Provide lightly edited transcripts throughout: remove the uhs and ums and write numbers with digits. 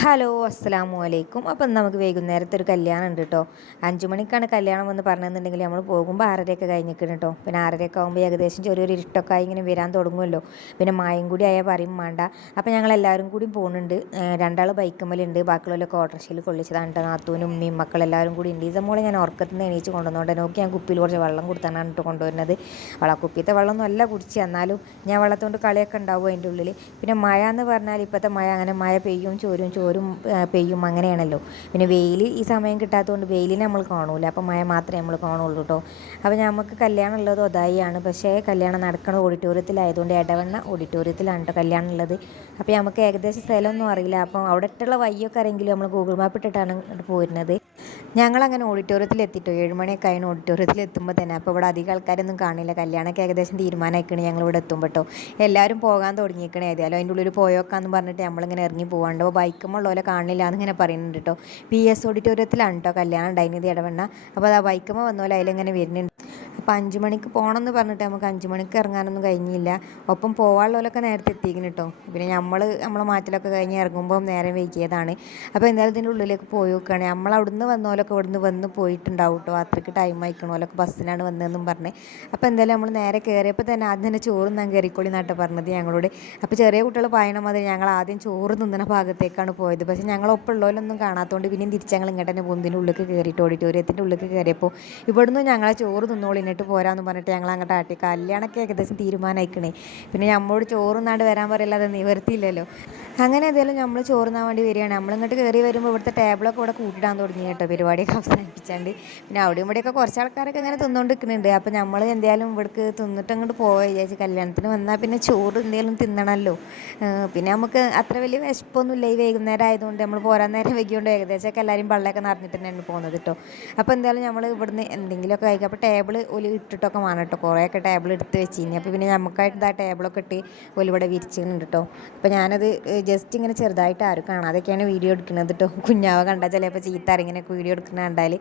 Hello അസ്സലാമു അലൈക്കും. അപ്പം നമുക്ക് വൈകുന്നേരത്തെ ഒരു കല്യാണം ഉണ്ട് കേട്ടോ. 5 മണിക്കാണ് കല്യാണം എന്ന് പറഞ്ഞതെന്നുണ്ടെങ്കിൽ നമ്മൾ പോകുമ്പോൾ 6:30 കഴിഞ്ഞിരിക്കണം കേട്ടോ. പിന്നെ 6:30 ആകുമ്പോൾ ഏകദേശം ചെറിയൊരു ഇരുട്ടൊക്കെ ആയി ഇങ്ങനെ വരാൻ തുടങ്ങുമല്ലോ. പിന്നെ മായം കൂടി ആയാൽ പറയും വേണ്ട. അപ്പം ഞങ്ങൾ എല്ലാവരും കൂടി പോകുന്നുണ്ട്. രണ്ടാൾ ബൈക്കുമ്മലുണ്ട്, ബാക്കിയുള്ളവരൊക്കെ ഓട്ടോറിക്ഷയിൽ കൊള്ളിച്ചതാണ് കേട്ടോ. നാത്തൂനും ഉമ്മയും മക്കളെല്ലാവരും കൂടി ഉണ്ട്. ഇസമോളെ ഞാൻ ഉറക്കത്തിൽ നിന്ന് എണീച്ച് കൊണ്ടുവന്നുകൊണ്ട് നോക്കി ഞാൻ കുപ്പിയിൽ കുറച്ച് വെള്ളം കൊടുത്താണ് കേട്ടോ കൊണ്ടുവരുന്നത്. കുപ്പിയത്തെ വെള്ളമൊന്നും അല്ല കുടിച്ച്, എന്നാലും ഞാൻ വെള്ളത്തോണ്ട് കളിയൊക്കെ ഉണ്ടാവും അതിൻ്റെ ഉള്ളിൽ. പിന്നെ മഴ എന്ന് പറഞ്ഞാൽ ഇപ്പോഴത്തെ മഴ അങ്ങനെ മഴ പെയ്യും ചോരും പെയ്യും അങ്ങനെയാണല്ലോ. പിന്നെ വെയിൽ ഈ സമയം കിട്ടാത്തതുകൊണ്ട് വെയിലിനെ നമ്മൾ കാണൂല, അപ്പം മഴ മാത്രമേ നമ്മൾ കാണുള്ളൂ കേട്ടോ. അപ്പോൾ നമുക്ക് കല്യാണം ഉള്ളത് ഒതായിയാണ്, പക്ഷേ കല്യാണം നടക്കുന്ന ഓഡിറ്റോറിയത്തിലായതുകൊണ്ട് ഇടവണ്ണ ഓഡിറ്റോറിയത്തിലാണ് കേട്ടോ കല്യാണം ഉള്ളത്. അപ്പോൾ നമുക്ക് ഏകദേശം സ്ഥലമൊന്നും അറിയില്ല, അപ്പം അവിടെ ഇട്ടുള്ള വഴിയൊക്കെ അറിയെങ്കിലും നമ്മൾ ഗൂഗിൾ മാപ്പ് ഇട്ടിട്ടാണ് പോരുന്നത്. ഞങ്ങളങ്ങനെ ഓഡിറ്റോറിയത്തിൽ എത്തിയിട്ടോ. 7 മണിയൊക്കെ ആയിരുന്നു ഓഡിറ്റോറിയത്തിൽ എത്തുമ്പോൾ തന്നെ. അപ്പോൾ ഇവിടെ അധികം ആൾക്കാരൊന്നും കാണില്ല, കല്യാണമൊക്കെ ഏകദേശം തീരുമാനമായിക്കണേ ഞങ്ങളിവിടെ എത്തുമ്പോൾ കേട്ടോ. എല്ലാവരും പോകാൻ തുടങ്ങിയിരിക്കണേ. ഏതായാലും അതിൻ്റെ ഉള്ളിൽ പോയോക്കാന്ന് പറഞ്ഞിട്ട് നമ്മളിങ്ങനെ ഇറങ്ങി പോകാണ്ട്. അപ്പോൾ ബൈക്കുമുള്ളവരെ കാണില്ല എന്നിങ്ങനെ പറയുന്നുണ്ട് കേട്ടോ. PS ഓഡിറ്റോറിയത്തിലാണ് കേട്ടോ കല്യാണം ഉണ്ടായിരുന്നത് ഇടവണ്ണ. അപ്പോൾ ആ ബൈക്കുമ്പോൾ വന്നോലെ അതിലിങ്ങനെ വരുന്നുണ്ട്. അപ്പോൾ 5 മണിക്ക് പോകണം എന്ന് പറഞ്ഞിട്ട് നമുക്ക് 5 മണിക്ക് ഇറങ്ങാനൊന്നും കഴിഞ്ഞില്ല. ഒപ്പം പോകാനുള്ളവരൊക്കെ നേരത്തെ എത്തിക്കുന്നു കേട്ടോ. പിന്നെ നമ്മളെ മാറ്റലൊക്കെ കഴിഞ്ഞ് ഇറങ്ങുമ്പോൾ നേരം വൈകിയതാണ്. അപ്പോൾ എന്തായാലും ഇതിൻ്റെ ഉള്ളിലേക്ക് പോയി നോക്കുകയാണ്. നമ്മളവിടുന്ന് വന്നോലൊക്കെ ഇവിടുന്ന് വന്ന് പോയിട്ടുണ്ടാവും കേട്ടോ. അത്രയ്ക്ക് ടൈം ആയിക്കണോലൊക്കെ ബസ്സിനാണ് വന്നതെന്നും പറഞ്ഞ്. അപ്പോൾ എന്തായാലും നമ്മൾ നേരെ കയറിയപ്പോൾ തന്നെ ആദ്യം തന്നെ ചോറ് ഞാൻ കയറിക്കോളി എന്നാട്ടോ പറഞ്ഞത് ഞങ്ങളോട്. അപ്പോൾ ചെറിയ കുട്ടികൾ പായണ മതി ഞങ്ങൾ ആദ്യം ചോറ് തിന്നുന്ന ഭാഗത്തേക്കാണ് പോയത്. പക്ഷേ ഞങ്ങളൊപ്പം ഉള്ളവരൊന്നും കാണാത്തതുകൊണ്ട് പിന്നെ തിരിച്ച് ഞങ്ങൾ ഇങ്ങോട്ട് തന്നെ പോകുന്നതിൻ്റെ ഉള്ളിലേക്ക് കയറിയിട്ട് ഓഡിറ്റോറിയത്തിൻ്റെ ഉള്ളിലേക്ക് കയറിയപ്പോൾ ഇവിടുന്ന് ഞങ്ങളെ ചോറ് തിന്നോളി എന്നിട്ട് പോരാന്ന് പറഞ്ഞിട്ട് ഞങ്ങൾ അങ്ങോട്ട് ആട്ടി. കല്യാണമൊക്കെ ഏകദേശം തീരുമാനമായിക്കണേ. പിന്നെ നമ്മളോട് ചോറുന്നാണ്ട് വരാൻ പറയില്ലാതെ നിവർത്തിയില്ലല്ലോ. അങ്ങനെ ഏതായാലും നമ്മൾ ചോറുന്നാൻ വേണ്ടി വരികയാണ്. നമ്മളിങ്ങോട്ട് കയറി വരുമ്പോൾ ഇവിടുത്തെ ടേബിളൊക്കെ ഇവിടെ കൂട്ടിയിടാൻ തുടങ്ങി കേട്ടോ, പരിപാടിയൊക്കെ അവസാനിപ്പിച്ചാണ്ട്. പിന്നെ അവിടെയും ഇവിടെയൊക്കെ കുറച്ച് ആൾക്കാരൊക്കെ ഇങ്ങനെ തിന്നുകൊണ്ട് നിൽക്കുന്നുണ്ട്. അപ്പോൾ നമ്മൾ എന്തായാലും ഇവിടേക്ക് തിന്നിട്ട് അങ്ങോട്ട് പോവുക വിചാരിച്ച്. കല്യാണത്തിന് വന്നാൽ പിന്നെ ചോറ് എന്തെങ്കിലും തിന്നണമല്ലോ. പിന്നെ നമുക്ക് അത്ര വലിയ വിശപ്പൊന്നുമില്ല, ഈ വൈകുന്നേരം ആയതുകൊണ്ട്. നമ്മൾ പോരാൻ നേരം വൈകിയോണ്ട് ഏകദേശമൊക്കെ എല്ലാവരും പള്ളയൊക്കെ നിറഞ്ഞിട്ട് തന്നെയാണ് പോകുന്നത് കേട്ടോ. അപ്പോൾ എന്തായാലും നമ്മൾ ഇവിടുന്ന് എന്തെങ്കിലുമൊക്കെ കഴിക്കും. അപ്പോൾ ടേബിൾ ഒലി ഇട്ടിട്ടൊക്കെ വേണം കേട്ടോ. കുറേയൊക്കെ ടേബിൾ എടുത്ത് വെച്ചിരുന്നു. അപ്പോൾ പിന്നെ നമുക്കായിട്ട് ആ ടേബിളൊക്കെ ഇട്ട് ഒലിവിടെ വിരിച്ചിട്ടുണ്ട് കേട്ടോ. അപ്പോൾ ഞാനത് ജസ്റ്റ് ഇങ്ങനെ ചെറുതായിട്ട് ആരും കാണാതൊക്കെയാണ് വീഡിയോ എടുക്കുന്നത് കേട്ടോ. കുഞ്ഞാവ കണ്ടാൽ ചിലപ്പോൾ ചീത്ത ഇങ്ങനെയൊക്കെ വീഡിയോ എടുക്കുന്ന കണ്ടാൽ.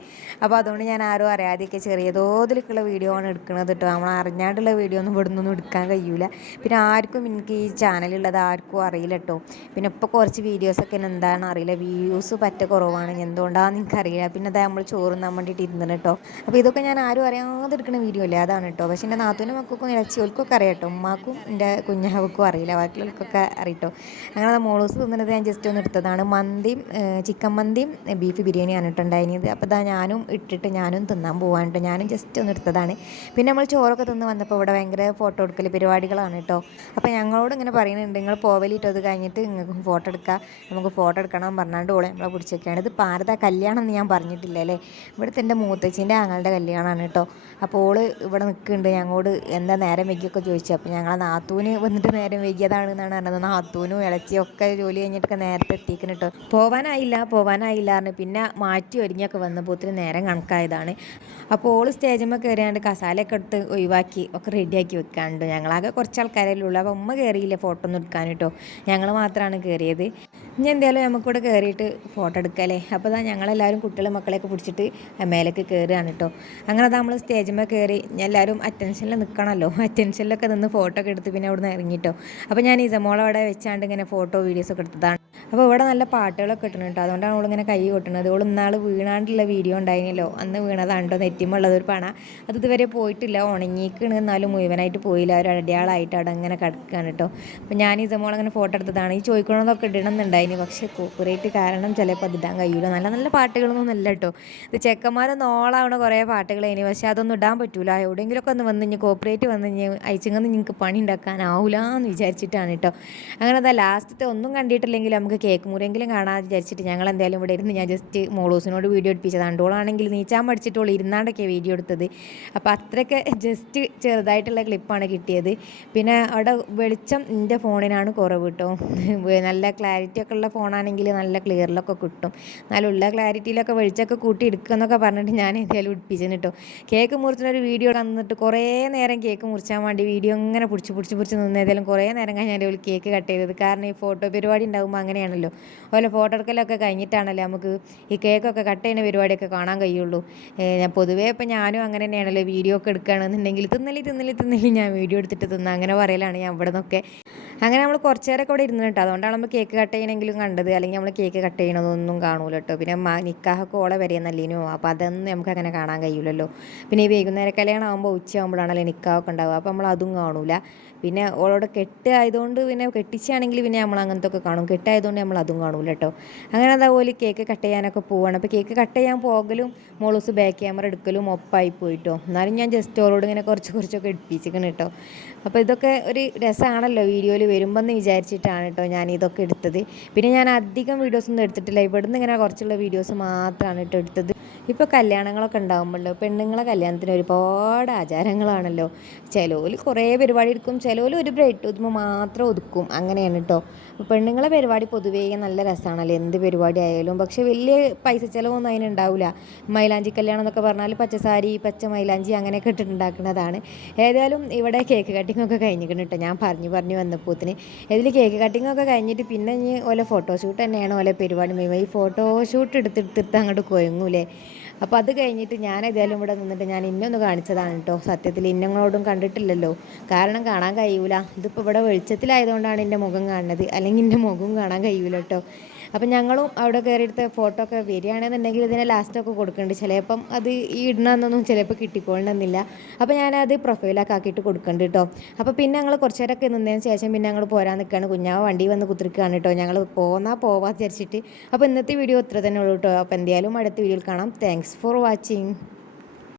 അപ്പോൾ അതുകൊണ്ട് ഞാൻ ആരും അറിയാതെയൊക്കെ ചെറിയ തോതിലേക്കുള്ള വീഡിയോ ആണ് എടുക്കുന്നത് കേട്ടോ. നമ്മൾ അറിഞ്ഞാണ്ടുള്ള വീഡിയോ ഒന്നും ഇവിടെ നിന്നൊന്നും എടുക്കാൻ കഴിയൂല. പിന്നെ ആർക്കും എനിക്ക് ഈ ചാനലുള്ളത് ആർക്കും അറിയില്ല കേട്ടോ. പിന്നെ ഇപ്പോൾ കുറച്ച് വീഡിയോസൊക്കെ എന്താണെന്ന് അറിയില്ല, വ്യൂസ് പറ്റ കുറവാണ്, എന്തുകൊണ്ടാണെന്ന് എനിക്കറിയില്ല. പിന്നെ അതായത് നമ്മൾ ചോറുന്നാൻ വേണ്ടിയിട്ട് ഇരുന്നത് കേട്ടോ. അപ്പോൾ ഇതൊക്കെ ഞാൻ ആരും അറിയാതെ എടുക്കുന്ന വീഡിയോ അല്ലേ, അതാണ് കേട്ടോ. പക്ഷേ എൻ്റെ നാത്തൂൻ്റെ മക്കൾക്കും ഇളച്ചികൾക്കൊക്കെ അറിയാം കേട്ടോ. ഉമ്മാക്കും എൻ്റെ കുഞ്ഞാവക്കും അറിയില്ല, ബാക്കിയുള്ളവർക്കൊക്കെ അറിയട്ടോ. അങ്ങനെ മോളൂസ് തിന്നുന്നത് ഞാൻ ജസ്റ്റ് ഒന്ന് എടുത്തതാണ്. മന്തിയും ചിക്കൻ മന്തിയും ബീഫ് ബിരിയാണിയാണ് കേട്ടോ ഉണ്ടായിരുന്നത്. അപ്പോൾ ഇതാ ഞാനും ഇട്ടിട്ട് ഞാനും തിന്നാൻ പോകാൻ കേട്ടോ. ഞാനും ജസ്റ്റ് ഒന്ന് എടുത്തതാണ്. പിന്നെ നമ്മൾ ചോറൊക്കെ തിന്ന് വന്നപ്പോൾ ഇവിടെ ഭയങ്കര ഫോട്ടോ എടുക്കൽ പരിപാടികളാണ് കേട്ടോ. അപ്പോൾ ഞങ്ങളോട് ഇങ്ങനെ പറയുന്നുണ്ട്, നിങ്ങൾ പോവലിട്ടോ അത് കഴിഞ്ഞിട്ട് നിങ്ങൾക്ക് ഫോട്ടോ എടുക്കാം, നമുക്ക് ഫോട്ടോ എടുക്കണം പറഞ്ഞാണ്ട് ഓളെ നമ്മളെ പിടിച്ചൊക്കെയാണ്. ഇത് പാരത കല്യാണം എന്ന് ഞാൻ പറഞ്ഞിട്ടില്ല അല്ലേ. ഇവിടുത്തെ എൻ്റെ മൂത്തച്ഛൻ്റെ ആങ്ങളുടെ കല്യാണമാണ് കേട്ടോ. അപ്പോൾ ഓള് ഇവിടെ നിൽക്കുന്നുണ്ട്. ഞങ്ങളോട് എന്താ നേരം വൈകിയൊക്കെ ചോദിച്ചു. അപ്പോൾ ഞങ്ങളെ നാത്തൂന് വന്നിട്ട് നേരം വൈകിയതാണെന്നാണ് പറഞ്ഞത്. നാത്തൂനും ഇളച്ചിയും ഒക്കെ ജോലി കഴിഞ്ഞിട്ടൊക്കെ നേരത്തെ എത്തിക്കണം കേട്ടോ. പോവാനായില്ല പറഞ്ഞു. പിന്നെ മാറ്റി ഒരുങ്ങിയൊക്കെ വന്നപ്പോഴത്തിന് നേരം കണക്കായതാണ്. അപ്പോൾ ഓള് സ്റ്റേജിന്മേൽ കയറിയാണ്ട് കസാലയൊക്കെ എടുത്ത് ഒഴിവാക്കി ഒക്കെ റെഡിയാക്കി വെക്കാനുണ്ട്. ഞങ്ങളാകെ കുറച്ച് ആൾക്കാരല്ലേ ഉള്ളൂ. അപ്പോൾ ഉമ്മ കയറിയില്ല ഫോട്ടോ ഒന്നും എടുക്കാൻ കേട്ടോ. ഞങ്ങൾ മാത്രമാണ് കയറിയത്. ഇനി എന്തായാലും നമുക്കിവിടെ കയറിയിട്ട് ഫോട്ടോ എടുക്കാമല്ലേ. അപ്പോൾ അതാ ഞങ്ങളെല്ലാവരും കുട്ടികളും മക്കളെയൊക്കെ പിടിച്ചിട്ട് മേലേക്ക് കയറുകയാണ് കേട്ടോ. അങ്ങനെ അതാ നമ്മൾ സ്റ്റേജിന്മേൽ കയറി. എല്ലാവരും അറ്റൻഷനിൽ നിൽക്കണമല്ലോ. അറ്റൻഷനിലൊക്കെ നിന്ന് ഫോട്ടോ ഒക്കെ എടുത്ത് പിന്നെ അവിടെ നിന്ന് ഇറങ്ങിയിട്ടോ. അപ്പോൾ ഞാൻ ഇസമോളെ അവിടെ വെച്ചാണ്ട് ഇങ്ങനെ ഫോട്ടോ വീഡിയോസൊക്കെ എടുത്തതാണ്. അപ്പോൾ ഇവിടെ നല്ല പാട്ടുകളൊക്കെ കിട്ടുന്നുണ്ട് കേട്ടോ. അതുകൊണ്ടാണ് അവളിങ്ങനെ കൈ കൊട്ടുന്നത്. അവൾ ഇന്നാൾ വീണാണ്ടുള്ള വീഡിയോ ഉണ്ടായിരുന്നല്ലോ, അന്ന് വീണതാണ് കേട്ടോ. നെറ്റിമുള്ളത് ഒരു പണ, അത് ഇതുവരെ പോയിട്ടില്ല, ഉണങ്ങിക്കണ്, എന്നാലും മുഴുവനായിട്ട് പോയില്ല. ഒരു അടയാളമായിട്ട് അവിടെ അങ്ങനെ കിടക്കുകയാണ് കേട്ടോ. അപ്പോൾ ഞാൻ ഇസമോൾ അങ്ങനെ ഫോട്ടോ എടുത്തതാണ്. ഈ ചോദിക്കണമെന്നൊക്കെ ഇടണമെന്നുണ്ടായിന്, പക്ഷേ കോപ്പിറൈറ്റ് കാരണം ചിലപ്പോൾ അത് ഇടാൻ കഴിയില്ല. നല്ല നല്ല പാട്ടുകളൊന്നും അല്ല കേട്ടോ. ഇത് ചെക്കന്മാരൊന്നും ഓളാവണ കുറേ പാട്ടുകളേനി, പക്ഷേ അതൊന്നും ഇടാൻ പറ്റൂല. എവിടെയെങ്കിലുമൊക്കെ ഒന്ന് വന്ന് ഇനി കോപ്പിറൈറ്റ് വന്ന് ഇനി അയച്ചിങ്ങന്ന് നിങ്ങൾക്ക് പണി ഉണ്ടാക്കാനാവില്ല എന്ന് വിചാരിച്ചിട്ടാണ് കേട്ടോ. അങ്ങനെ അതാ ലാസ്റ്റത്തെ ഒന്നും കണ്ടിട്ടില്ലെങ്കിൽ നമുക്ക് കേക്ക് മുറിയെങ്കിലും കാണാൻ വിചാരിച്ചിട്ട് ഞങ്ങൾ എന്തായാലും ഇവിടെ ഇരുന്ന് ഞാൻ ജസ്റ്റ് മോളൂസിനോട് വീഡിയോ എടുപ്പിച്ചതാണ്. ഓളാണെങ്കിൽ നീച്ചാൻ പഠിച്ചിട്ടോൾ ഇരുന്നാണ്ടൊക്കെ വീഡിയോ എടുത്തത്. അപ്പോൾ അത്രയ്ക്ക് ജസ്റ്റ് ചെറുതായിട്ടുള്ള ക്ലിപ്പാണ് കിട്ടിയത്. പിന്നെ അവിടെ വെളിച്ചം എൻ്റെ ഫോണിനാണ് കുറവ് കേട്ടോ. നല്ല ക്ലാരിറ്റി ഒക്കെ ഉള്ള ഫോണാണെങ്കിൽ നല്ല ക്ലിയറിലൊക്കെ കിട്ടും. നല്ല ക്ലാരിറ്റിയിലൊക്കെ വെളിച്ചമൊക്കെ കൂട്ടി എടുക്കുക എന്നൊക്കെ പറഞ്ഞിട്ട് ഞാൻ ഏതായാലും എടുപ്പിച്ചെന്ന് കേട്ടോ. കേക്ക് മുറിച്ചിട്ട് ഒരു വീഡിയോ തന്നിട്ട് കുറേ നേരം കേക്ക് മുറിച്ചാൻ വേണ്ടി വീഡിയോ ഇങ്ങനെ പിടിച്ച് നിന്നേതായാലും കുറേ നേരം കഴിഞ്ഞാൽ ഒരു കേക്ക് കട്ട് ചെയ്തത്. കാരണം ഈ ഫോട്ടോ പരിപാടി ഉണ്ടാകുമ്പോൾ അങ്ങനെയാണല്ലോ, അതുപോലെ ഫോട്ടോ എടുക്കലൊക്കെ കഴിഞ്ഞിട്ടാണല്ലോ നമുക്ക് ഈ കേക്കൊക്കെ കട്ട് ചെയ്യുന്ന പരിപാടിയൊക്കെ കാണാൻ കഴിയുള്ളൂ. ഞാൻ പൊതുവേ ഇപ്പം ഞാനും അങ്ങനെ തന്നെയാണല്ലോ, വീഡിയോ ഒക്കെ എടുക്കുകയാണെന്നുണ്ടെങ്കിൽ തിന്നലി ഞാൻ വീഡിയോ എടുത്തിട്ട് തിന്നാം അങ്ങനെ പറയലാണ് ഞാൻ ഇവിടെ നിന്നൊക്കെ. അങ്ങനെ നമ്മൾ കുറച്ച് നേരമൊക്കെ ഇവിടെ ഇരുന്ന് കേട്ടോ, അതുകൊണ്ടാണ് നമ്മൾ കേക്ക് കട്ട് ചെയ്യണമെങ്കിലും കണ്ടത്. അല്ലെങ്കിൽ നമ്മൾ കേക്ക് കട്ട് ചെയ്യണതൊന്നും കാണൂല കേട്ടോ. പിന്നെ നിക്കാഹൊക്കെ ഓളെ വരെയെന്നല്ലേനോ, അപ്പോൾ അതൊന്നും നമുക്ക് അങ്ങനെ കാണാൻ കഴിയില്ലല്ലോ. പിന്നെ ഈ വൈകുന്നേര കല്യാണം ആകുമ്പോൾ ഉച്ചയാകുമ്പോഴാണല്ലോ നിക്കാഹൊക്കെ ഉണ്ടാവുക, അപ്പോൾ നമ്മൾ അതും കാണൂല. പിന്നെ ഓളോട് കെട്ട് ആയതുകൊണ്ട് പിന്നെ കെട്ടിച്ചാണെങ്കിൽ പിന്നെ നമ്മൾ അങ്ങനത്തെ ഒക്കെ കാണും, കെട്ടായതുകൊണ്ട് നമ്മൾ അതും കാണൂല കേട്ടോ. അങ്ങനെ അതുപോലെ കേക്ക് കട്ട് ചെയ്യാനൊക്കെ പോവുകയാണ്. അപ്പോൾ കേക്ക് കട്ട് ചെയ്യാൻ പോകലും മോളൂസ് ബാക്ക് ക്യാമറ എടുക്കലും ഒപ്പായി പോയിട്ടോ. എന്നാലും ഞാൻ ജസ്റ്റ് ഓളോട് ഇങ്ങനെ കുറച്ചൊക്കെ എടുപ്പിച്ചിരിക്കണം കേട്ടോ. അപ്പോൾ ഇതൊക്കെ ഒരു രസമാണല്ലോ വീഡിയോയിൽ വരുമ്പോൾ എന്ന് വിചാരിച്ചിട്ടാണ് കേട്ടോ ഞാൻ ഇതൊക്കെ എടുത്തത്. പിന്നെ ഞാൻ അധികം വീഡിയോസൊന്നും എടുത്തിട്ടില്ല, ഇവിടുന്ന് ഇങ്ങനെ കുറച്ചുള്ള വീഡിയോസ് മാത്രമാണ് കേട്ടോ എടുത്തത്. ഇപ്പോൾ കല്യാണങ്ങളൊക്കെ ഉണ്ടാകുമ്പോഴല്ലോ, പെണ്ണുങ്ങളെ കല്യാണത്തിന് ഒരുപാട് ആചാരങ്ങളാണല്ലോ. ചിലവർ കുറേ പരിപാടി എടുക്കും, ചിലവർ ഒരു ബ്രൈഡ് ടൂത്തുമ്പോൾ മാത്രം ഒതുക്കും, അങ്ങനെയാണ് കേട്ടോ. പെണ്ണുങ്ങളെ പരിപാടി പൊതുവേ നല്ല രസമാണല്ലോ എന്ത് പരിപാടി ആയാലും. പക്ഷേ വലിയ പൈസ ചിലവൊന്നും അതിനുണ്ടാവില്ല. മൈലാഞ്ചി കല്യാണം എന്നൊക്കെ പറഞ്ഞാൽ പച്ചസാരി പച്ച മൈലാഞ്ചി അങ്ങനെയൊക്കെ ഇട്ടിട്ടുണ്ടാക്കുന്നതാണ്. ഏതായാലും ഇവിടെ കേക്ക് കട്ടിംഗ് ഒക്കെ കഴിഞ്ഞിരിക്കണം കേട്ടോ. ഞാൻ പറഞ്ഞു വന്നപ്പോത്തിന് ഇതിൽ കേക്ക് കട്ടിംഗ് ഒക്കെ കഴിഞ്ഞിട്ട് പിന്നെ ഇനി ഓലെ ഫോട്ടോഷൂട്ട് തന്നെയാണ് ഓലെ പരിപാടി മുഴുവൻ. ഈ ഫോട്ടോഷൂട്ട് എടുത്തിട്ട് അങ്ങോട്ട് കൊയങ്ങൂലേ. അപ്പോൾ അത് കഴിഞ്ഞിട്ട് ഞാൻ ഏതായാലും ഇവിടെ നിന്നിട്ട് ഞാൻ ഇന്നൊന്ന് കാണിച്ചതാണ് കേട്ടോ. സത്യത്തിൽ ഇന്നങ്ങളോടും കണ്ടിട്ടില്ലല്ലോ, കാരണം കാണാൻ കഴിയൂല. ഇതിപ്പോൾ ഇവിടെ വെളിച്ചത്തിലായതുകൊണ്ടാണ് എൻ്റെ മുഖം കാണുന്നത്, അല്ലെങ്കിൽ എൻ്റെ മുഖവും കാണാൻ കഴിയൂല കേട്ടോ. അപ്പം ഞങ്ങളും അവിടെ കയറിയെടുത്ത ഫോട്ടോ ഒക്കെ വരികയാണെന്നുണ്ടെങ്കിൽ ഇതിനെ ലാസ്റ്റൊക്കെ കൊടുക്കുന്നുണ്ട്. ചിലപ്പം അത് ഈ ഇടണമെന്നൊന്നും ചിലപ്പോൾ കിട്ടിക്കൊള്ളണമെന്നില്ല. അപ്പോൾ ഞാനത് പ്രൊഫൈലൊക്കെ ആക്കിയിട്ട് കൊടുക്കുന്നുണ്ട് കേട്ടോ. അപ്പോൾ പിന്നെ ഞങ്ങൾ കുറച്ച് നേരമൊക്കെ നിന്നതിന് ശേഷം പിന്നെ ഞങ്ങൾ പോരാൻ നിൽക്കുകയാണ്. കുഞ്ഞാവ വണ്ടി വന്ന് കുത്തിരിക്കുകയാണ് കേട്ടോ. ഞങ്ങൾ പോവാ വിചാരിച്ചിട്ട്. അപ്പോൾ ഇന്നത്തെ വീഡിയോ ഇത്ര തന്നെ ഉള്ളൂ കേട്ടോ. അപ്പോൾ എന്തായാലും അടുത്ത വീഡിയോയിൽ കാണാം. Thanks for watching.